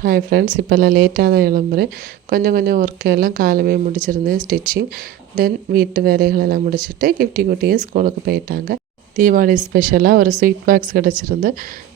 Hi friends, இப்போல்லாம் லேட்டாக தான் எழும்புறேன். கொஞ்சம் கொஞ்சம் ஒர்க்கெல்லாம் காலமே முடிச்சிருந்தேன். ஸ்டிச்சிங், தென் வீட்டு வேலைகளெல்லாம் முடிச்சுட்டு கிஃப்டி குட்டியும் ஸ்கூலுக்கு போயிட்டாங்க. தீபாவளி ஸ்பெஷலாக ஒரு ஸ்வீட் பாக்ஸ் கிடச்சிருந்து.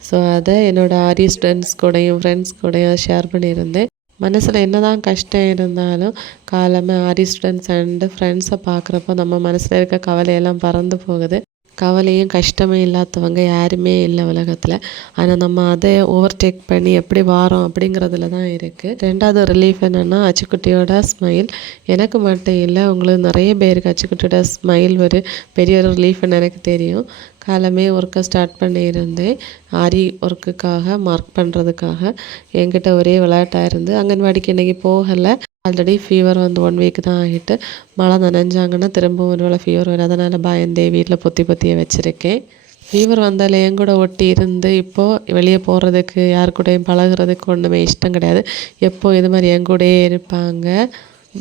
ஸோ அதை என்னோடய ஆரி ஸ்டூடெண்ட்ஸ் கூடயும் ஃப்ரெண்ட்ஸ் கூடயும் ஷேர் பண்ணியிருந்தேன். மனசில் என்ன தான் கஷ்டம் இருந்தாலும் காலமே ஆரி ஸ்டூடெண்ட்ஸ் அண்டு ஃப்ரெண்ட்ஸை பார்க்குறப்போ நம்ம மனசில் இருக்க கவலையெல்லாம் பறந்து போகுது. கவலையும் கஷ்டமே இல்லாதவங்க யாருமே இல்லை உலகத்தில். ஆனால் நம்ம அதை ஓவர்டேக் பண்ணி எப்படி வாரோம் அப்படிங்கிறதுல தான் இருக்குது. ரெண்டாவது ரிலீஃப் என்னென்னா அச்சுக்குட்டியோட ஸ்மைல். எனக்கு மட்டும் இல்லை, உங்களுக்கு நிறைய பேருக்கு அச்சுக்குட்டியோட ஸ்மைல் ஒரு பெரிய ஒரு ரிலீஃப்னு எனக்கு தெரியும். காலமே ஒர்க்கை ஸ்டார்ட் பண்ணியிருந்தேன். ஆரி ஒர்க்குக்காக மார்க் பண்ணுறதுக்காக என்கிட்ட ஒரே விளையாட்டாக இருந்து அங்கன்வாடிக்கு இன்றைக்கி போகலை. ஆல்ரெடி ஃபீவர் வந்து 1 வீக் தான் ஆகிட்டு. மழை நனைஞ்சாங்கன்னா திரும்பவும் ஒரு வேளை ஃபீவர் வரும். அதனால் பயந்தே வீட்டில் பொத்தியே வச்சுருக்கேன். ஃபீவர் வந்தால் என் கூட ஒட்டி இருந்து இப்போது வெளியே போகிறதுக்கு யார் கூடயும் பழகுறதுக்கு ஒன்றுமே இஷ்டம் கிடையாது. எப்போது இது மாதிரி என் கூடயே இருப்பாங்க.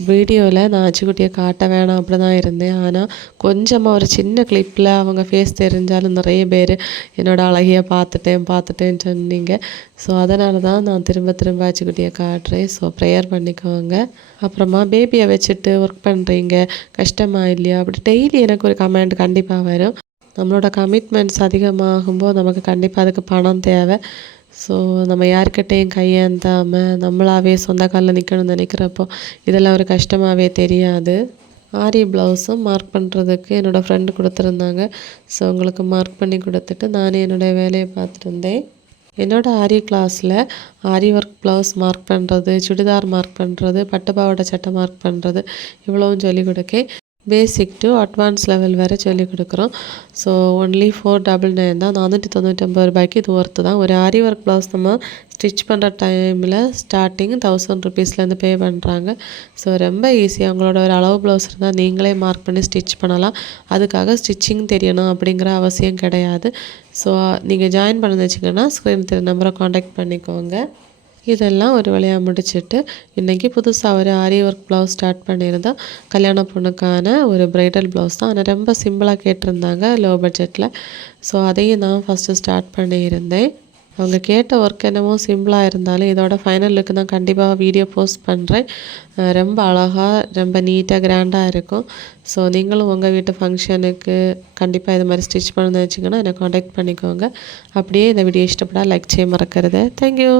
வீடியோவில் நான் அச்சுக்குட்டியை காட்ட வேணாம் அப்படி தான் இருந்தேன். ஆனால் கொஞ்சமாக ஒரு சின்ன கிளிப்பில் அவங்க ஃபேஸ் தெரிஞ்சாலும் நிறைய பேர் என்னோடய அழகிய பார்த்துட்டேன்னு சொன்னீங்க. ஸோ அதனால தான் நான் திரும்ப அச்சுக்குட்டியை காட்டுறேன். ஸோ ப்ரேயர் பண்ணிக்கோங்க. அப்புறமா பேபியை வச்சுட்டு ஒர்க் பண்ணுறீங்க, கஷ்டமாக இல்லையா அப்படி டெய்லி எனக்கு ஒரு கமெண்ட் கண்டிப்பாக வரும். நம்மளோட கமிட்மெண்ட்ஸ் அதிகமாகும்போது நமக்கு கண்டிப்பாக அதுக்கு பணம் தேவை. ஸோ நம்ம யார்கிட்டையும் கையேந்தாமல் நம்மளாவே சொந்த காலில் நிற்கணும்னு நினைக்கிறப்போ இதெல்லாம் ஒரு கஷ்டமாகவே தெரியாது. ஆரி ப்ளவுஸும் மார்க் பண்ணுறதுக்கு என்னோடய ஃப்ரெண்டு கொடுத்துருந்தாங்க. ஸோ உங்களுக்கு மார்க் பண்ணி கொடுத்துட்டு நானே என்னோடய வேலையை பார்த்துருந்தேன். என்னோடய ஆரி கிளாஸில் ஆரி ஒர்க் ப்ளவுஸ் மார்க் பண்ணுறது, சுடிதார் மார்க் பண்ணுறது, பட்டு பாவாடை சட்டை மார்க் பண்ணுறது இவ்வளவும் சொல்லிக் கொடுக்கேன். பேசிக் டு அட்வான்ஸ் லெவல் வரை சொல்லிக் கொடுக்குறோம். ஸோ ஒன்லி 499 தான், 499 ரூபாய்க்கு இது ஒர்த்து தான். ஒரு ஆரி ஒர்க் ப்ளவுஸ் நம்ம ஸ்டிச் பண்ணுற டைமில் ஸ்டார்டிங் 1000 ருபீஸ்லேருந்து பே பண்ணுறாங்க. ஸோ ரொம்ப ஈஸியாக உங்களோட ஒரு அளவு ப்ளவுஸ் இருந்தால் நீங்களே மார்க் பண்ணி ஸ்டிச் பண்ணலாம். அதுக்காக ஸ்டிச்சிங் தெரியணும் அப்படிங்கிற அவசியம் கிடையாது. ஸோ நீங்கள் ஜாயின் பண்ண வச்சிங்கன்னா ஸ்க்ரீன் தெரிய நம்பரை காண்டாக்ட் பண்ணிக்கோங்க. இதெல்லாம் ஒரு வழியாக முடிச்சுட்டு இன்றைக்கி புதுசாக ஒரு ஆரி ஒர்க் ப்ளவுஸ் ஸ்டார்ட் பண்ணியிருந்தோம். கல்யாண பொண்ணுக்கான ஒரு ப்ரைடல் ப்ளவுஸ் தான். ஆனால் ரொம்ப சிம்பிளாக கேட்டிருந்தாங்க, லோ பட்ஜெட்டில். ஸோ அதையும் நான் ஃபஸ்ட்டு ஸ்டார்ட் பண்ணியிருந்தேன். அவங்க கேட்ட ஒர்க் என்னமோ சிம்பிளாக இருந்தாலும் இதோட ஃபைனல் லுக்கு நான் கண்டிப்பாக வீடியோ போஸ்ட் பண்ணுறேன். ரொம்ப அழகாக ரொம்ப நீட்டாக கிராண்டாக இருக்கும். ஸோ நீங்களும் உங்கள் வீட்டு ஃபங்க்ஷனுக்கு கண்டிப்பாக இது மாதிரி ஸ்டிச் பண்ணணும்னு வச்சிங்கன்னா என்னை காண்டாக்ட் பண்ணிக்கோங்க. அப்படியே இந்த வீடியோ இஷ்டப்படால் லைக் செய்ய மறக்கிறது. தேங்க்யூ.